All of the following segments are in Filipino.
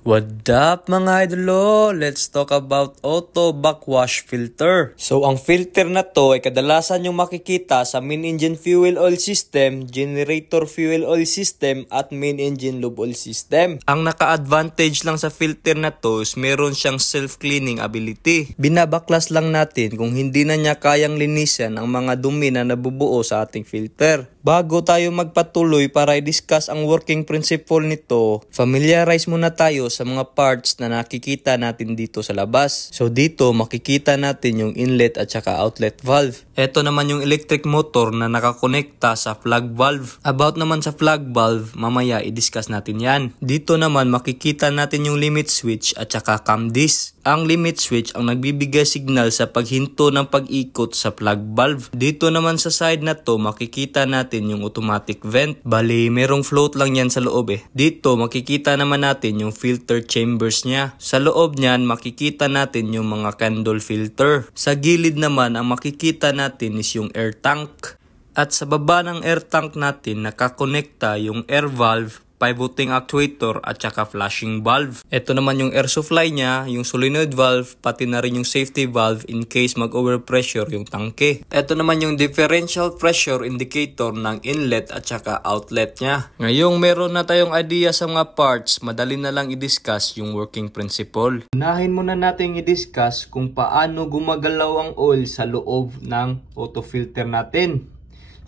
What up mga idolo? Let's talk about auto backwash filter. So ang filter na to ay kadalasan yung makikita sa main engine fuel oil system, generator fuel oil system at main engine lube oil system. Ang naka-advantage lang sa filter na to is meron siyang self-cleaning ability. Binabaklas lang natin kung hindi na niya kayang linisan ang mga dumi na nabubuo sa ating filter. Bago tayo magpatuloy para i-discuss ang working principle nito, familiarize muna tayo sa mga parts na nakikita natin dito sa labas. So dito makikita natin yung inlet at saka outlet valve. Ito naman yung electric motor na nakakonekta sa flag valve. About naman sa flag valve, mamaya i-discuss natin yan. Dito naman makikita natin yung limit switch at saka cam disc. Ang limit switch ang nagbibigay signal sa paghinto ng pag-ikot sa flag valve. Dito naman sa side na to makikita natin yung automatic vent. Bali, merong float lang yan sa loob eh. Dito makikita naman natin yung filter chambers niya. Sa loob niyan makikita natin yung mga candle filter. Sa gilid naman ang makikita natin is yung air tank. At sa baba ng air tank natin nakakonekta yung air valve, pivoting actuator at saka flashing valve. Ito naman yung air supply niya, yung solenoid valve, pati na rin yung safety valve in case mag-overpressure yung tangke. Ito naman yung differential pressure indicator ng inlet at saka outlet niya. Ngayong meron na tayong idea sa mga parts, madali na lang i-discuss yung working principle. Unahin muna natin i-discuss kung paano gumagalaw ang oil sa loob ng auto filter natin.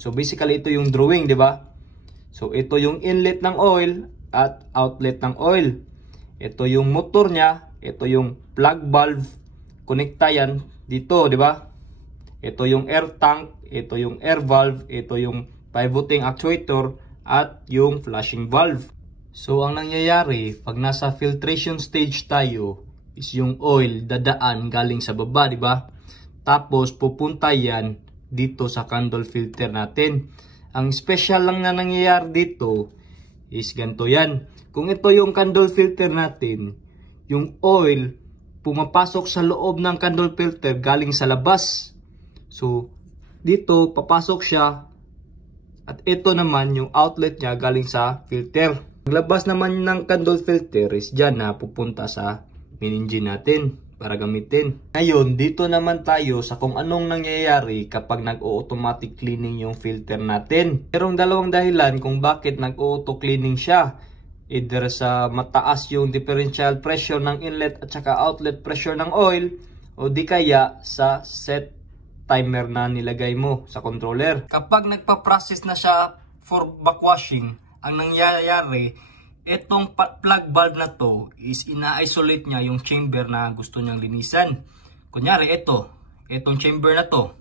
So basically ito yung drawing, di ba? So ito yung inlet ng oil at outlet ng oil. Ito yung motor niya, ito yung plug valve, konekta yan dito, di ba? Ito yung air tank, ito yung air valve, ito yung pivoting actuator at yung flashing valve. So ang nangyayari pag nasa filtration stage tayo is yung oil dadaan galing sa baba, di ba? Tapos pupunta yan dito sa candle filter natin. Ang special lang na nangyayari dito is ganito yan. Kung ito yung candle filter natin, yung oil pumapasok sa loob ng candle filter galing sa labas. So, dito papasok siya at ito naman yung outlet niya galing sa filter. Paglabas naman ng candle filter is dyan na pupunta sa main engine natin para gamitin. Ngayon, dito naman tayo sa kung anong nangyayari kapag nag-automatic cleaning yung filter natin. Merong dalawang dahilan kung bakit nag-auto cleaning siya. Either sa mataas yung differential pressure ng inlet at saka outlet pressure ng oil, o di kaya sa set timer na nilagay mo sa controller. Kapag nagpa-process na siya for backwashing, ang nangyayari, itong plug valve na to is ina-isolate niya yung chamber na gusto niyang linisan. Kunyari itong chamber na to.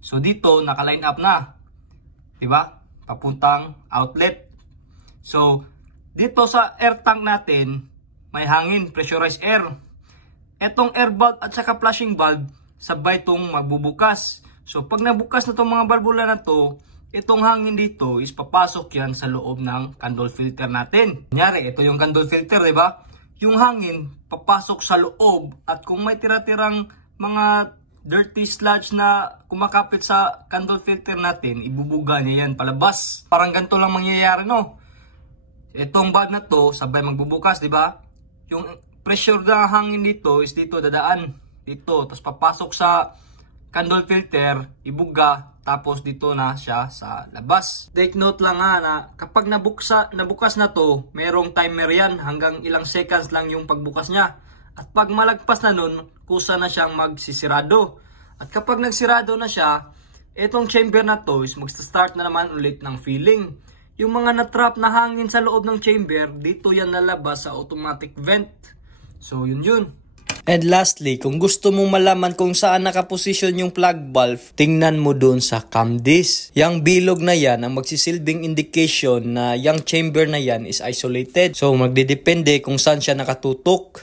So dito naka-line up na, 'di ba? Papuntang outlet. So dito sa air tank natin may hangin, pressurized air. Itong air valve at saka flashing valve sabay tong magbubukas. So pag nabukas na tong mga valvula na to, itong hangin dito is papasok yan sa loob ng candle filter natin. Kunyari, ito yung candle filter, di ba? Yung hangin papasok sa loob at kung may tira-tirang mga dirty sludge na kumakapit sa candle filter natin, ibubuga niya yan palabas. Parang ganito lang mangyayari, no? Itong valve na to, sabay magbubukas, di ba? Yung pressure na hangin dito is dito dadaan. Dito, tapos papasok sa candle filter, ibuga, tapos dito na siya sa labas. Take note lang na kapag nabukas na to, merong timer yan. Hanggang ilang seconds lang yung pagbukas niya. At pag malagpas na nun, kusa na siyang magsisirado. At kapag nagsirado na siya, itong chamber na to is magsa-start na naman ulit ng filling. Yung mga na-trap na hangin sa loob ng chamber, dito yan nalabas sa automatic vent. So yun. And lastly, kung gusto mong malaman kung saan nakaposisyon yung plug valve, tingnan mo dun sa cam disc. Yang bilog na yan ang magsisilbing indication na yung chamber na yan is isolated. So magdidepende kung saan siya nakatutok.